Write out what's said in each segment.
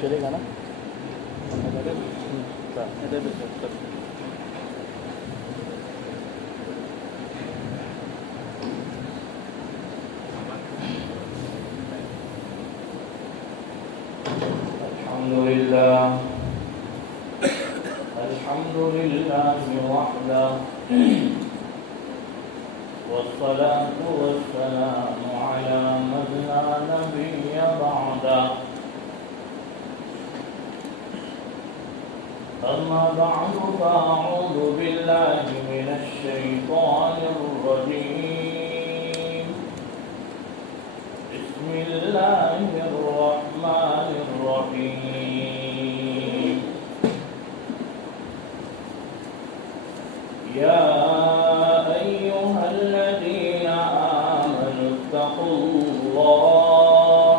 چلے گا نا الحمد لله وحده والصلاة والسلام على من لا نبي بعده أما بعد فأعوذ بالله من الشيطان الرجيم بسم الله الرحمن الرحيم يا أيها الذين آمنوا اتقوا الله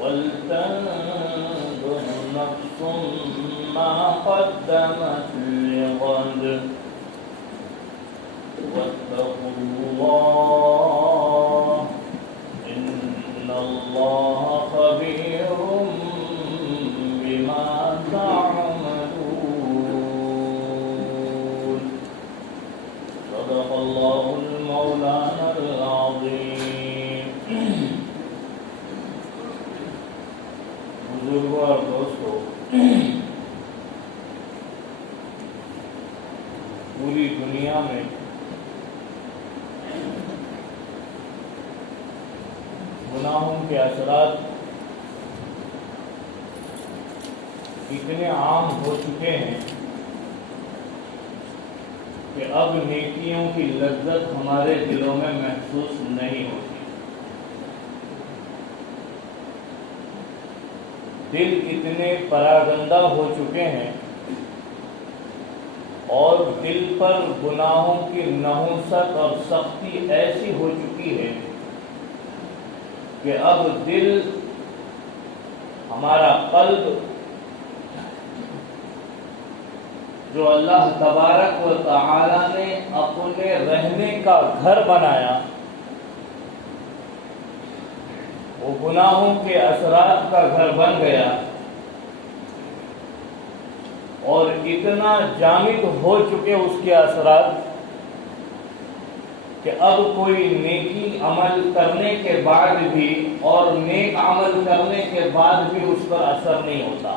ولتنظر نفس ما قدمت لغد واتقوا الله إن الله خبير بما تعملون صدق الله المولانا العظيم. بزرگوں اور دوستوں، پوری دنیا میں گناہوں کے اثرات اتنے عام ہو چکے ہیں کہ اب نیکیوں کی لذت ہمارے دلوں میں محسوس نہیں ہوتی. دل اتنے پراگندہ ہو چکے ہیں اور دل پر گناہوں کی نحوست اور سختی ایسی ہو چکی ہے کہ اب دل، ہمارا قلب جو اللہ تبارک و تعالی نے اپنے رہنے کا گھر بنایا، وہ گناہوں کے اثرات کا گھر بن گیا اور اتنا جامد ہو چکے اس کے اثرات کہ اب کوئی نیکی عمل کرنے کے بعد بھی اور نیک عمل کرنے کے بعد بھی اس پر اثر نہیں ہوتا.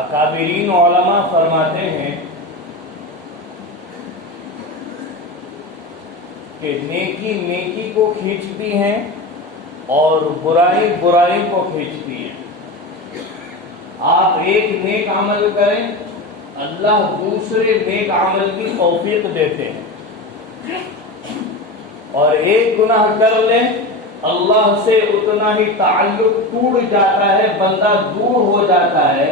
اکابرین علماء فرماتے ہیں کہ نیکی نیکی کو کھینچتی ہیں اور برائی برائی کو کھینچتی ہے. آپ ایک نیک عمل کریں، اللہ دوسرے نیک عمل کی توفیق دیتے ہیں، اور ایک گناہ کر لیں اللہ سے اتنا ہی تعلق ٹوٹ جاتا ہے، بندہ دور ہو جاتا ہے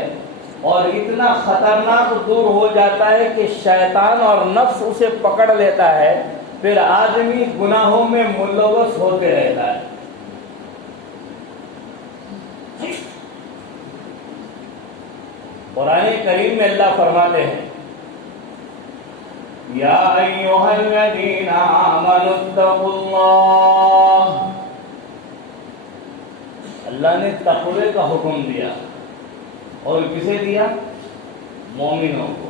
اور اتنا خطرناک دور ہو جاتا ہے کہ شیطان اور نفس اسے پکڑ لیتا ہے، پھر آدمی گناہوں میں ملوث ہوتے رہتا ہے. قرآن کریم میں اللہ فرماتے ہیں یا ایھا الذین آمنوا اتقوا اللہ. اللہ نے تقوی کا حکم دیا اور کسے دیا؟ مومنوں کو.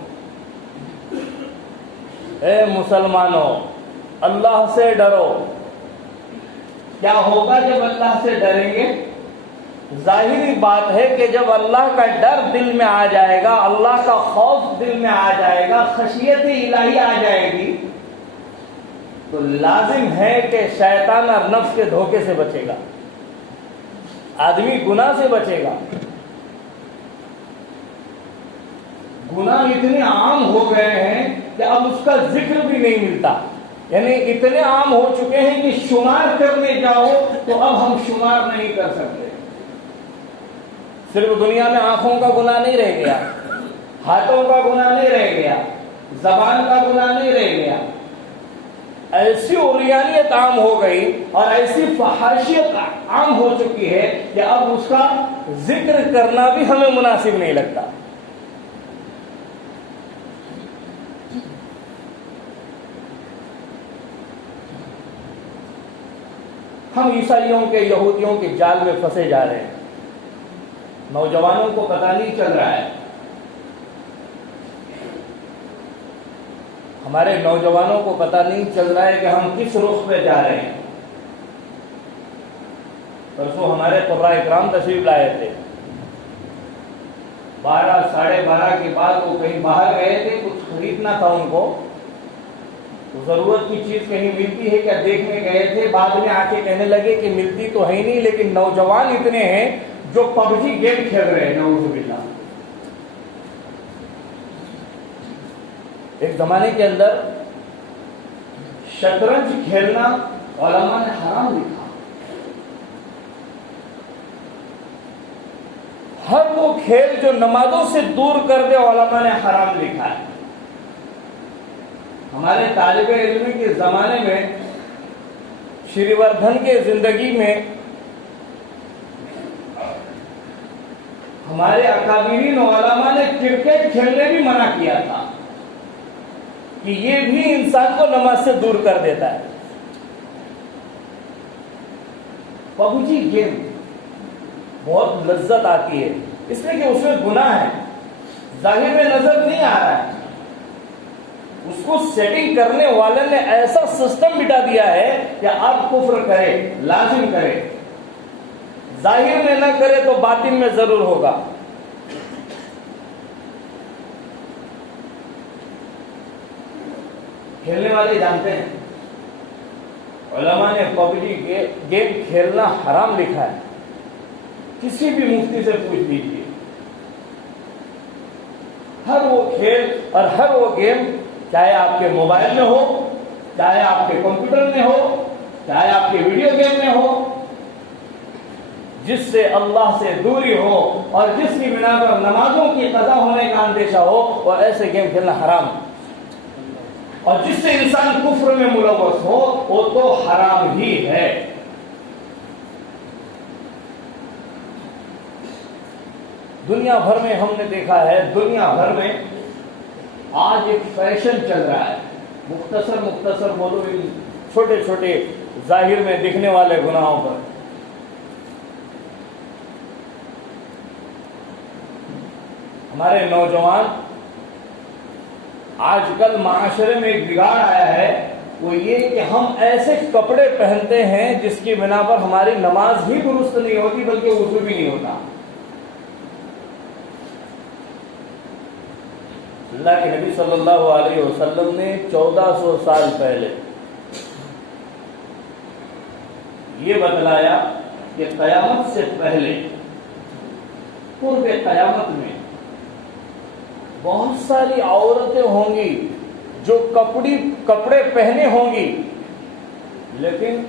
اے مسلمانوں، اللہ سے ڈرو. کیا ہوگا جب اللہ سے ڈریں گے؟ ظاہری بات ہے کہ جب اللہ کا ڈر دل میں آ جائے گا، اللہ کا خوف دل میں آ جائے گا، خشیت الہی آ جائے گی، تو لازم ہے کہ شیطان اور نفس کے دھوکے سے بچے گا، آدمی گناہ سے بچے گا. گناہ اتنے عام ہو گئے ہیں کہ اب اس کا ذکر بھی نہیں ملتا. یعنی اتنے عام ہو چکے ہیں کہ شمار کرنے جاؤ تو اب ہم شمار نہیں کر سکتے. صرف دنیا میں آنکھوں کا گناہ نہیں رہ گیا، ہاتھوں کا گناہ نہیں رہ گیا، زبان کا گناہ نہیں رہ گیا. ایسی عریانیت عام ہو گئی اور ایسی فحاشیت عام ہو چکی ہے کہ اب اس کا ذکر کرنا بھی ہمیں مناسب نہیں لگتا. ہم عیسائیوں کے یہودیوں کے جال میں پھنسے جا رہے ہیں. نوجوانوں کو پتہ نہیں چل رہا ہے. ہمارے نوجوانوں کو پتہ نہیں چل رہا ہے کہ ہم کس رخ پہ جا رہے ہیں. پرسوں ہمارے قرآن اکرام تشریف لائے تھے. 12 ساڑھے 12 کے بعد وہ کہیں باہر گئے تھے, کچھ خریدنا تھا ان کو. ضرورت کی چیز کہیں ملتی ہے کیا دیکھنے گئے تھے. بعد میں آ کے کہنے لگے کہ ملتی تو ہے نہیں, لیکن نوجوان اتنے ہیں جو پب جی گیم کھیل رہے ہیں. نعوذ باللہ. ایک زمانے کے اندر شطرنج کھیلنا علماء نے حرام لکھا. ہر وہ کھیل جو نمازوں سے دور کر دے علماء نے حرام لکھا ہے. ہمارے طالب علم کے زمانے میں شری وردھن کے زندگی میں ہمارے اکابرین علماء نے کرکٹ کھیلنے بھی منع کیا تھا کہ یہ بھی انسان کو نماز سے دور کر دیتا ہے. پب جی گیم بہت لذت آتی ہے, اس لیے کہ اس میں گناہ ہے, ظاہر میں نظر نہیں آ رہا ہے. اس کو سیٹنگ کرنے والے نے ایسا سسٹم بٹا دیا ہے کہ آپ کفر کرے, لازم کرے, ظاہر میں نہ کرے تو باطن میں ضرور ہوگا. کھیلنے والے جانتے ہیں علماء نے پب جی گیم کھیلنا حرام لکھا ہے. کسی بھی مفتی سے پوچھ لیجیے, ہر وہ کھیل اور ہر وہ گیم, چاہے آپ کے موبائل میں ہو, چاہے آپ کے کمپیوٹر میں ہو, چاہے آپ کے ویڈیو گیم میں ہو, جس سے اللہ سے دوری ہو اور جس کی بنا پر نمازوں کی قضا ہونے کا اندیشہ ہو, وہ ایسے گیم کھیلنا حرام. اور جس سے انسان کفر میں ملوث ہو وہ تو حرام ہی ہے. دنیا بھر میں ہم نے دیکھا ہے, دنیا بھر میں آج ایک فیشن چل رہا ہے. مختصر بولو ان چھوٹے چھوٹے ظاہر میں دکھنے والے گناہوں پر. ہمارے نوجوان آج کل معاشرے میں ایک بگاڑ آیا ہے, وہ یہ کہ ہم ایسے کپڑے پہنتے ہیں جس کی بنا پر ہماری نماز بھی درست نہیں ہوتی بلکہ وضو بھی نہیں ہوتا. اللہ کے نبی صلی اللہ علیہ وسلم نے 1400 سال پہلے یہ بتلایا کہ قیامت سے پہلے, قرب قیامت میں بہت ساری عورتیں ہوں گی جو کپڑے پہنے ہوں گی لیکن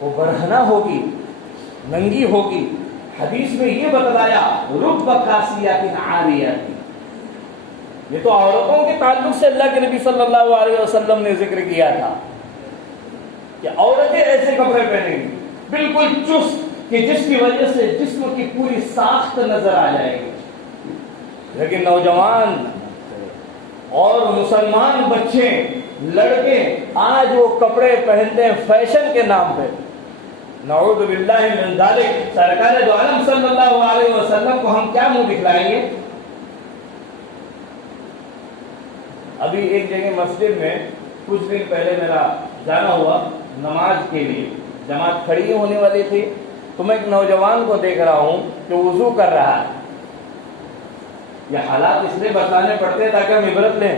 وہ برہنہ ہوگی, ننگی ہوگی. حدیث میں یہ بتلایا رب کاسیات عاریات. یہ تو عورتوں کے تعلق سے اللہ کے نبی صلی اللہ علیہ وسلم نے ذکر کیا تھا کہ عورتیں ایسے کپڑے پہنیں گی بالکل چست کہ جس کی وجہ سے جسم کی پوری ساخت نظر آ جائے گی. لیکن نوجوان اور مسلمان بچے, لڑکے آج وہ کپڑے پہنتے ہیں فیشن کے نام پہ. نعوذ باللہ من ذالک. سرکار دو عالم صلی اللہ علیہ وسلم کو ہم کیا منہ دکھلائیں گے؟ ابھی ایک جگہ مسجد میں کچھ دن پہلے میرا جانا ہوا نماز کے لیے, جماعت کھڑی ہونے والی تھی, تو میں ایک نوجوان کو دیکھ رہا ہوں کہ وضو کر رہا ہے. یہ حالات اس لیے بتانے پڑتے ہیں تاکہ ہم عبرت لیں.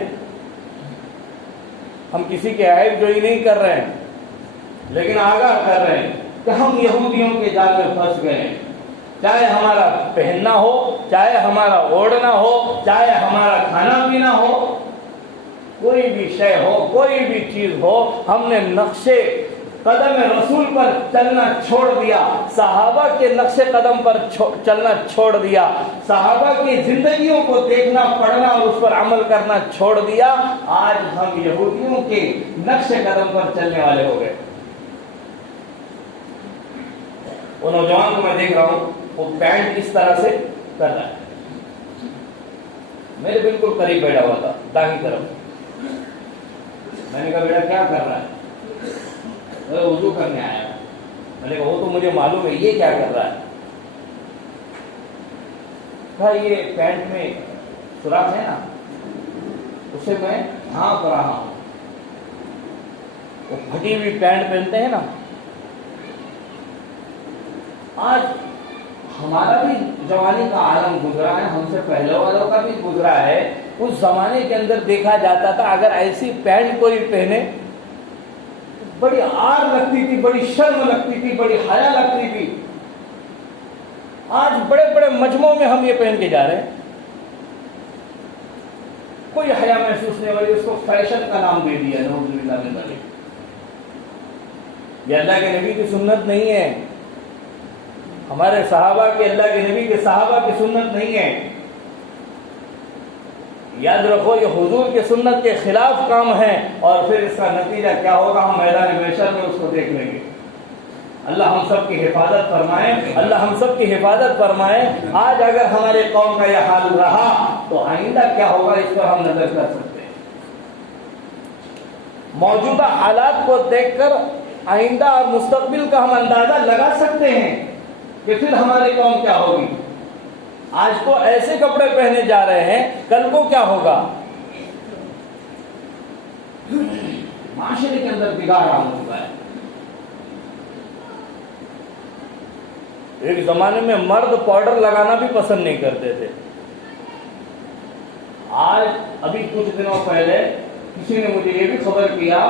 ہم کسی کے عیب جوئی نہیں کر رہے ہیں, لیکن آگاہ کر رہے ہیں کہ ہم یہودیوں کے جال میں پھنس گئے ہیں. چاہے ہمارا پہننا ہو, چاہے ہمارا اوڑھنا ہو, چاہے ہمارا کھانا پینا ہو, کوئی بھی شے ہو, کوئی بھی چیز ہو, ہم نے نقشے قدم رسول پر چلنا چھوڑ دیا, صحابہ کے نقش قدم پر چلنا چھوڑ دیا, صحابہ کی زندگیوں کو دیکھنا پڑھنا اور اس پر عمل کرنا چھوڑ دیا. آج ہم یہودیوں کے نقش قدم پر چلنے والے ہو گئے. وہ نوجوان کو میں دیکھ رہا ہوں, وہ پینٹ اس طرح سے کر رہا ہے, میرے بالکل قریب بیٹھا ہوا تھا داہنی طرف. میں نے کہا بیٹا کیا کر رہا ہے؟ وضو کرنے آیا. میں نے کہا وہ تو مجھے معلوم ہے, یہ کیا کر رہا ہے؟ کہا یہ پینٹ میں سوراخ ہے نا, اسے میں ڈھانپ رہا ہوں. وہ پھٹی ہوئی پینٹ پہنتے ہیں نا. آج ہمارا بھی جوانی کا عالم گزرا ہے, ہم سے پہلے والوں کا بھی گزرا ہے. اس زمانے کے اندر دیکھا جاتا تھا اگر ایسی پینٹ کوئی پہنے بڑی آر لگتی تھی, بڑی شرم لگتی تھی, بڑی حیا لگتی تھی. آج بڑے بڑے مجمعوں میں ہم یہ پہن کے جا رہے ہیں, کوئی حیا محسوس نہیں والی, اس کو فیشن کا نام دے دیا. نعوذ باللہ من ذالک. یہ اللہ کے نبی کی سنت نہیں ہے, ہمارے صحابہ کے, اللہ کے نبی کے صحابہ کی سنت نہیں ہے. یاد رکھو یہ حضور کی سنت کے خلاف کام ہے, اور پھر اس کا نتیجہ کیا ہوگا ہم میدان محشر میں اس کو دیکھ لیں گے. اللہ ہم سب کی حفاظت فرمائے, اللہ ہم سب کی حفاظت فرمائے. آج اگر ہمارے قوم کا یہ حال رہا تو آئندہ کیا ہوگا اس پر ہم نظر کر سکتے ہیں. موجودہ حالات کو دیکھ کر آئندہ اور مستقبل کا ہم اندازہ لگا سکتے ہیں کہ پھر ہماری قوم کیا ہوگی. آج تو ایسے کپڑے پہنے جا رہے ہیں, کل کو کیا ہوگا. معاشرے کے اندر بگاڑ آ چکا ہے. ایک زمانے میں مرد پاؤڈر لگانا بھی پسند نہیں کرتے تھے. آج ابھی کچھ دنوں پہلے کسی نے مجھے یہ بھی خبر کیا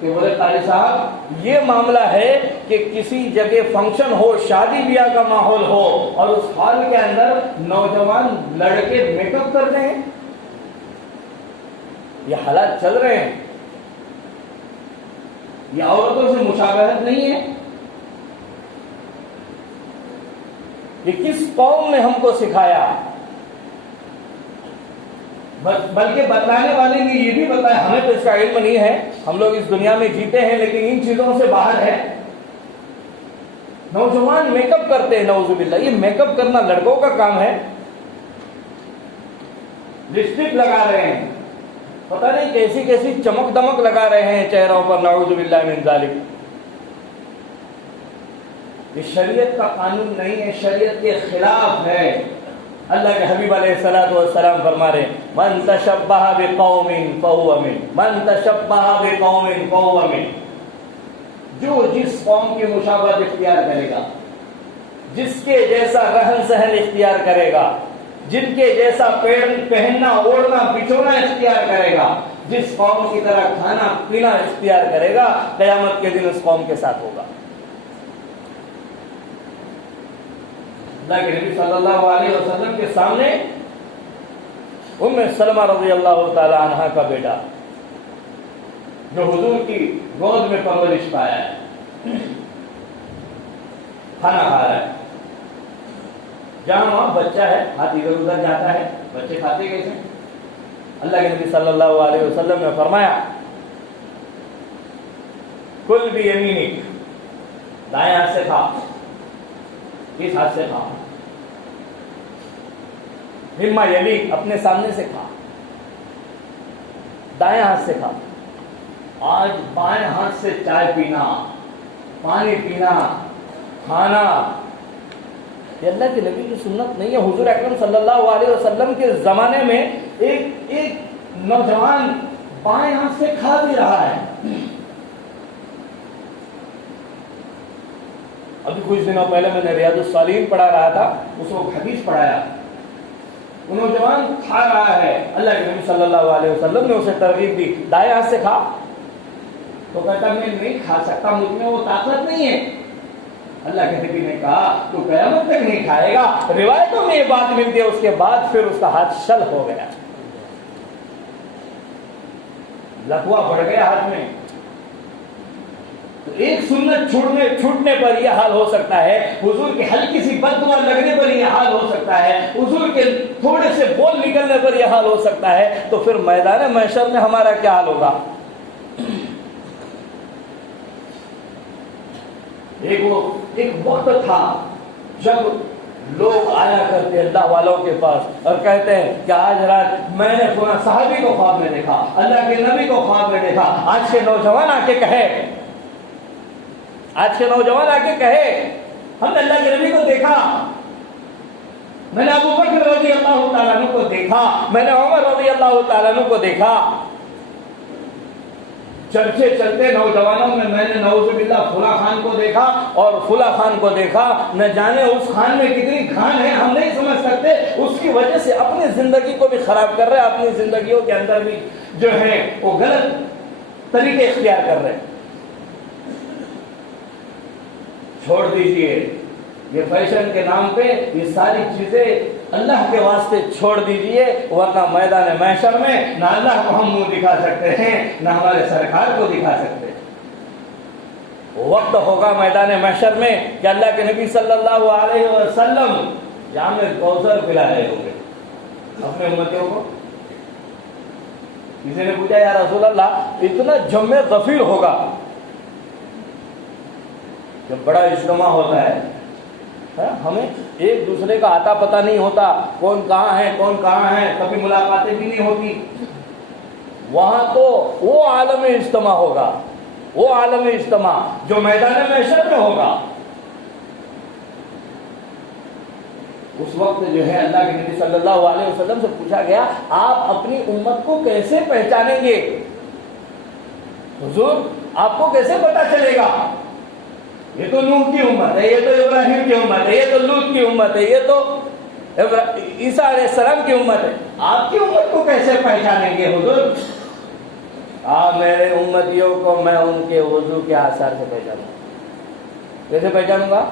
کہ بولے قاری صاحب یہ معاملہ ہے کہ کسی جگہ فنکشن ہو, شادی بیاہ کا ماحول ہو, اور اس ہال کے اندر نوجوان لڑکے میک اپ کرتے ہیں. یہ حالات چل رہے ہیں. یہ عورتوں سے مشابہت نہیں ہے. یہ کس قوم نے ہم کو سکھایا؟ بلکہ بتلانے والے نے یہ بھی بتایا, ہمیں تو اس کا علم نہیں ہے, ہم لوگ اس دنیا میں جیتے ہیں لیکن ان چیزوں سے باہر ہے. نوجوان میک اپ کرتے ہیں, نعوذ باللہ. یہ میک اپ کرنا لڑکوں کا کام ہے. لپسٹک لگا رہے ہیں, پتہ نہیں کیسی کیسی چمک دمک لگا رہے ہیں چہروں پر, نعوذ باللہ من ذالک. یہ شریعت کا قانون نہیں ہے, شریعت کے خلاف ہے. اللہ کے حبیب علیہ الصلوۃ والسلام فرما رہے ہیں من تشبہ بقوم فہو من, من تشبہ بقوم فہو من. جو جس قوم کی مشابہت اختیار کرے گا, جس کے جیسا رہن سہن اختیار کرے گا, جن کے جیسا پہننا اوڑھنا بچھونا اختیار کرے گا, جس قوم کی طرح کھانا پینا اختیار کرے گا, قیامت کے دن اس قوم کے ساتھ ہوگا. اللہ کے نبی صلی اللہ علیہ وسلم کے سامنے ام سلمہ رضی اللہ تعالی عنہا کا بیٹا جو حضور کی گود میں پرورش پایا ہے, کھانا کھا رہا ہے. جہاں وہاں بچہ ہے, ہاتھ ادھر ادھر جاتا ہے, بچے کھاتے کیسے؟ اللہ کے نبی صلی اللہ علیہ وسلم نے فرمایا کل بیمینک, دائیں ہاتھ سے کھا, اس ہاتھ سے کھا. مما یلیک, اپنے سامنے سے کھا, دائیں ہاتھ سے کھا. آج بائیں ہاتھ سے چائے پینا, پانی پینا, کھانا, یہ اللہ کے نبی کی سنت نہیں ہے. حضور اکرم صلی اللہ علیہ وسلم کے زمانے میں ایک نوجوان بائیں ہاتھ سے کھا بھی رہا ہے. ابھی کچھ دنوں پہلے میں نے ریاض الصالحین پڑھا رہا تھا, اس کو حدیث پڑھایا. وہ نوجوان کھا رہا ہے, اللہ کے نبی صلی اللہ علیہ وسلم نے اسے ترغیب دی دائیں ہاتھ سے کھا. تو کہتا میں نہیں کھا سکتا, مجھ میں وہ طاقت نہیں ہے. اللہ کے نبی نے کہا تو قیامت تک نہیں کھائے گا. روایتوں میں یہ بات ملتی ہے. اس کے بعد پھر اس کا ہاتھ شل ہو گیا, لکوا بڑھ گیا ہاتھ میں. تو ایک سنت چھوٹنے پر یہ حال ہو سکتا ہے, حضور کی ہلکی سی بد دعا لگنے پر یہ حال ہو سکتا ہے, حضور کے تھوڑے سے بول نکلنے پر یہ حال ہو سکتا ہے. تو پھر میدان محشر میں ہمارا کیا حال ہوگا؟ ایک وقت تھا جب لوگ آیا کرتے اللہ والوں کے پاس اور کہتے ہیں کہ آج رات میں نے فلاں صحابی کو خواب میں دیکھا، اللہ کے نبی کو خواب میں دیکھا۔ آج کے نوجوان آ کے کہے، آج کے نوجوان آ کے کہے ہم نے اللہ کے نبی کو دیکھا، میں نے ابو بکر رضی اللہ تعالیٰ عنہ کو دیکھا، میں نے عمر رضی اللہ تعالیٰ عنہ کو دیکھا۔ چرچے چلتے نوجوانوں میں نے نعوذ باللہ فلاں خان کو دیکھا اور فلاں خان کو دیکھا، نہ جانے اس خان میں کتنی خان ہے ہم نہیں سمجھ سکتے۔ اس کی وجہ سے اپنی زندگی کو بھی خراب کر رہے ہیں، اپنی زندگیوں کے اندر بھی جو ہے وہ غلط طریقے اختیار کر رہے ہیں۔ چھوڑ دیجئے یہ فیشن کے نام پہ یہ ساری چیزیں اللہ کے واسطے چھوڑ دیجئے، ورنہ میدان محشر میں نہ اللہ کو ہم منہ دکھا سکتے ہیں نہ ہمارے سرکار کو دکھا سکتے ہیں۔ وقت ہوگا میدان محشر میں کہ اللہ کے نبی صلی اللہ علیہ وسلم جام کوثر پلا رہے ہوں گے اپنے امتیوں کو۔ کسی نے پوچھا یا رسول اللہ اتنا جم غفیر ہوگا، جب بڑا اجتماع ہوتا ہے ہمیں ایک دوسرے کا آتا پتہ نہیں ہوتا، کون کہاں ہے کون کہاں ہے، کبھی ملاقاتیں بھی نہیں ہوتی، وہاں تو وہ عالم اجتماع ہوگا، وہ عالم اجتماع جو میدان محشر میں ہوگا۔ اس وقت جو ہے اللہ کے نبی صلی اللہ علیہ وسلم سے پوچھا گیا آپ اپنی امت کو کیسے پہچانیں گے؟ حضور آپ کو کیسے پتا چلے گا یہ تو نوح کی امت ہے، یہ تو ابراہیم کی امت ہے، یہ تو لوط کی امت ہے، یہ تو عیسیٰ علیہ السلام کی امت ہے، آپ کی امت کو کیسے پہچانیں گے حضور؟ میرے امتیوں کو میں ان کے وضو کے آثار سے پہچانوں گا۔ کیسے پہچانوں گا؟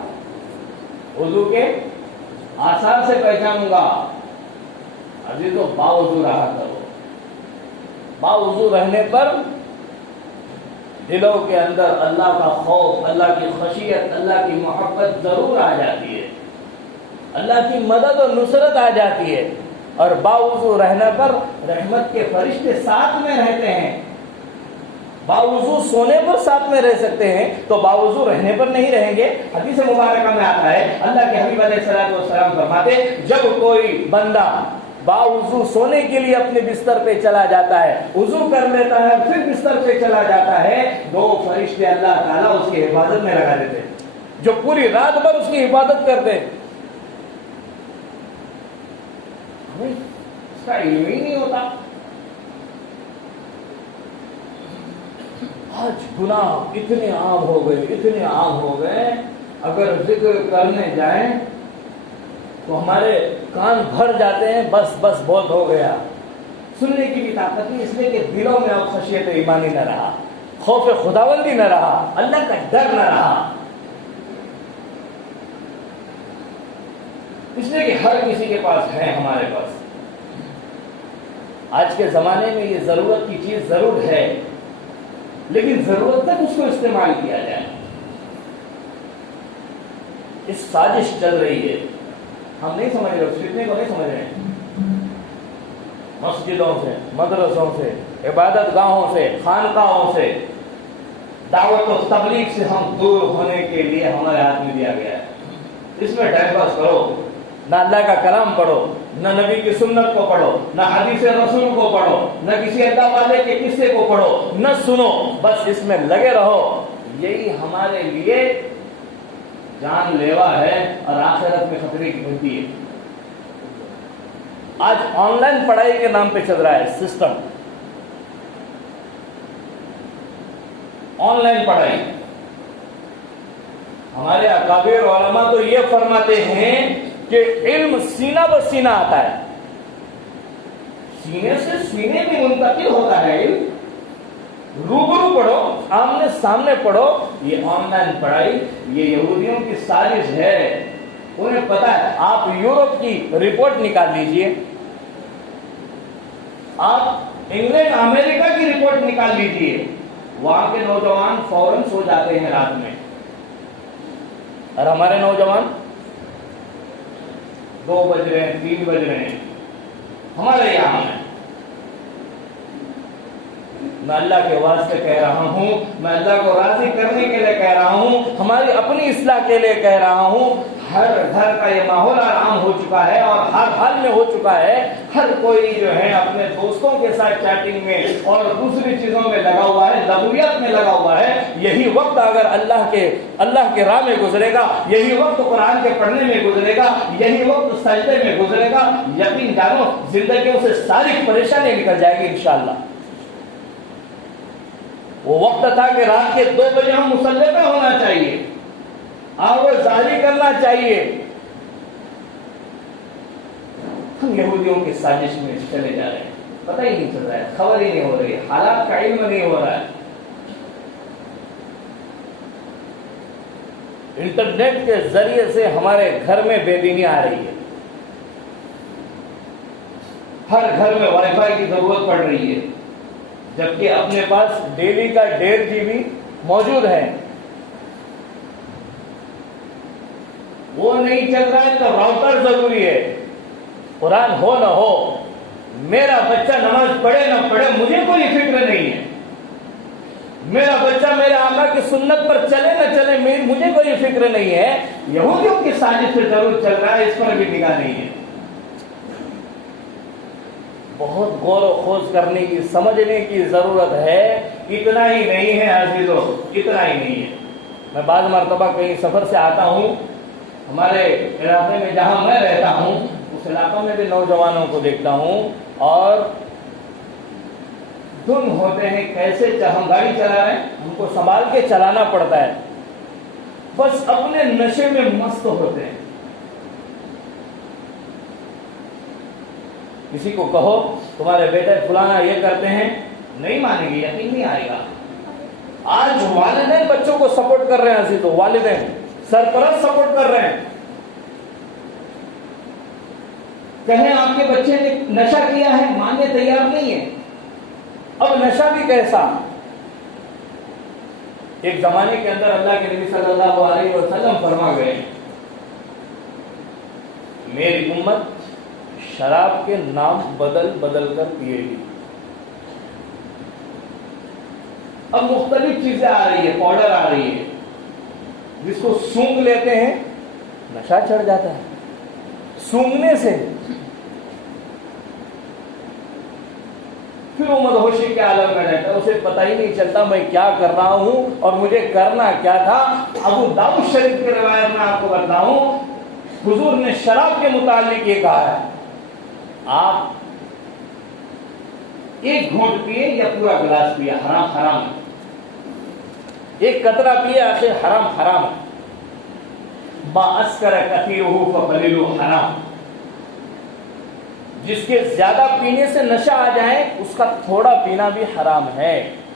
وضو کے آثار سے پہچانوں گا۔ عزیزو باوضو رہا کرو، باوضو رہنے پر دلوں کے اندر اللہ کا خوف، اللہ کی خشیت، اللہ کی محبت ضرور آ جاتی ہے، اللہ کی مدد اور نصرت آ جاتی ہے۔ اور باوضو رہنے پر رحمت کے فرشتے ساتھ میں رہتے ہیں۔ باوضو سونے پر ساتھ میں رہ سکتے ہیں تو باوضو رہنے پر نہیں رہیں گے۔ حدیث مبارکہ میں آتا ہے اللہ کے حبیب علیہ السلام فرماتے جب کوئی بندہ باوضو سونے کے لیے اپنے بستر پہ چلا جاتا ہے، وضو کر لیتا ہے پھر بستر پہ چلا جاتا ہے، دو فرشتے اللہ تعالیٰ اس کی حفاظت میں لگا دیتے ہیں جو پوری رات بھر اس کی حفاظت کرتے ہیں۔ ہمیں اس کا علم ہی نہیں ہوتا۔ آج گناہ اتنے عام ہو گئے، اتنے عام ہو گئے، اگر ذکر کرنے جائیں تو ہمارے کان بھر جاتے ہیں، بس بس بہت ہو گیا، سننے کی بھی طاقت نہیں، اس لیے کہ دلوں میں اب خشیت ایمانی نہ رہا، خوف خداوندی نہ رہا، اللہ کا ڈر نہ رہا، اس لیے کہ ہر کسی کے پاس ہے، ہمارے پاس آج کے زمانے میں یہ ضرورت کی چیز ضرور ہے، لیکن ضرورت تک اس کو استعمال کیا جائے۔ اس سازش چل رہی ہے، ہم نہیں سمجھ رہے، اس فتنے کو نہیں سمجھ رہے ہیں۔ مسجدوں سے، مدرسوں سے، عبادت گاہوں سے، خانقاہوں سے، دعوت و تبلیغ سے ہم دور ہونے کے لیے ہمارے ہاتھ میں دیا گیا ہے۔ اس میں ٹائم پاس کرو، نہ اللہ کا کلام پڑھو، نہ نبی کی سنت کو پڑھو، نہ حدیث رسول کو پڑھو، نہ کسی اللہ والے کے قصے کو پڑھو، نہ سنو، بس اس میں لگے رہو۔ یہی ہمارے لیے جان لیوا ہے اور آخرت میں خطرے کی گھنٹی ہے۔ آج آن لائن پڑھائی کے نام پہ چل رہا ہے سسٹم، آن لائن پڑھائی۔ ہمارے اکابر علماء تو یہ فرماتے ہیں کہ علم سینہ بسینہ آتا ہے، سینے سے سینے میں منتقل ہوتا ہے علم۔ روبرو پڑھو، آمنے سامنے پڑھو۔ یہ آن لائن پڑھائی یہ یہودیوں کی سازش ہے، انہیں پتا ہے۔ آپ یورپ کی رپورٹ نکال لیجئے، آپ انگلینڈ امریکہ کی رپورٹ نکال لیجئے، وہاں کے نوجوان فوراً سو جاتے ہیں رات میں، اور ہمارے نوجوان 2 بج رہے ہیں، 3 بج رہے ہیں۔ ہمارے یہاں ہے میں اللہ کے واسطے کہہ رہا ہوں، میں اللہ کو راضی کرنے کے لیے کہہ رہا ہوں، ہماری اپنی اصلاح کے لیے کہہ رہا ہوں۔ ہر گھر کا یہ ماحول عام ہو چکا ہے اور ہر حال میں ہو چکا ہے، ہر کوئی جو ہے اپنے دوستوں کے ساتھ چیٹنگ میں اور دوسری چیزوں میں لگا ہوا ہے، ضروریات میں لگا ہوا ہے۔ یہی وقت اگر اللہ کے راہ میں گزرے گا، یہی وقت قرآن کے پڑھنے میں گزرے گا، یہی وقت سجدے میں گزرے گا، یقین جانو زندگیوں سے ساری پریشانی نکل جائے گی انشاءاللہ۔ وہ وقت تھا کہ رات کے 2 بجے ہم مصلی پہ ہونا چاہیے، اور ظاہری کرنا چاہیے۔ ہم یہودیوں کی سازش میں چلے جا رہے ہیں، پتہ ہی نہیں چل رہا ہے، خبر ہی نہیں ہو رہی ہے، حالات کا علم نہیں ہو رہا ہے۔ انٹرنیٹ کے ذریعے سے ہمارے گھر میں بے دینی آ رہی ہے، ہر گھر میں وائی فائی کی ضرورت پڑ رہی ہے، جبکہ اپنے پاس ڈیلی کا 1.5 GB موجود ہے۔ وہ نہیں چل رہا ہے تو راؤٹر ضروری ہے۔ قرآن ہو نہ ہو، میرا بچہ نماز پڑھے نہ پڑھے، مجھے کوئی فکر نہیں ہے۔ میرا بچہ میرے آقا کی سنت پر چلے نہ چلے، مجھے کوئی فکر نہیں ہے۔ یہودیوں کی سازش سے ضرور چل رہا ہے، اس پر بھی نگاہ نہیں ہے۔ بہت غور و خوض کرنے کی، سمجھنے کی ضرورت ہے۔ اتنا ہی نہیں ہے عزیزو، اتنا ہی نہیں ہے۔ میں بعض مرتبہ کہیں سفر سے آتا ہوں، ہمارے علاقے میں جہاں میں رہتا ہوں اس علاقے میں بھی نوجوانوں کو دیکھتا ہوں، اور دھن ہوتے ہیں، کیسے ہم گاڑی چلا رہے ہیں، ہم کو سنبھال کے چلانا پڑتا ہے، بس اپنے نشے میں مست ہوتے ہیں۔ کسی کو کہو تمہارے بیٹے فلانا یہ کرتے ہیں، نہیں مانیں گے، یقین نہیں آئے گا۔ آج والدین بچوں کو سپورٹ کر رہے ہیں، ایسے تو والدین سرپرست سپورٹ کر رہے ہیں۔ کہیں آپ کے بچے نے نشہ کیا ہے، ماننے تیار نہیں ہے۔ اب نشہ بھی کیسا؟ ایک زمانے کے اندر اللہ کے نبی صلی اللہ علیہ وسلم فرما گئے، میری امت شراب کے نام بدل بدل کر پیے گی۔ اب مختلف چیزیں آ رہی ہے، پاؤڈر آ رہی ہے، جس کو سونگ لیتے ہیں نشہ چڑھ جاتا ہے، سونگنے سے پھر وہ مدہوشی کے عالم میں رہتا ہے، اسے پتہ ہی نہیں چلتا میں کیا کر رہا ہوں اور مجھے کرنا کیا تھا۔ ابو داؤد شریف کی روایت میں آپ کو بتاؤں، حضور نے شراب کے متعلق یہ کہا ہے، آپ ایک گھونٹ پیے یا پورا گلاس پیے، حرام حرام ہے۔ ایک قطرہ پیے، آخر حرام حرام ہے۔ ما اسکر کثیرہ فقلیلہ حرام، جس کے زیادہ پینے سے نشہ آ جائے اس کا تھوڑا پینا بھی حرام ہے۔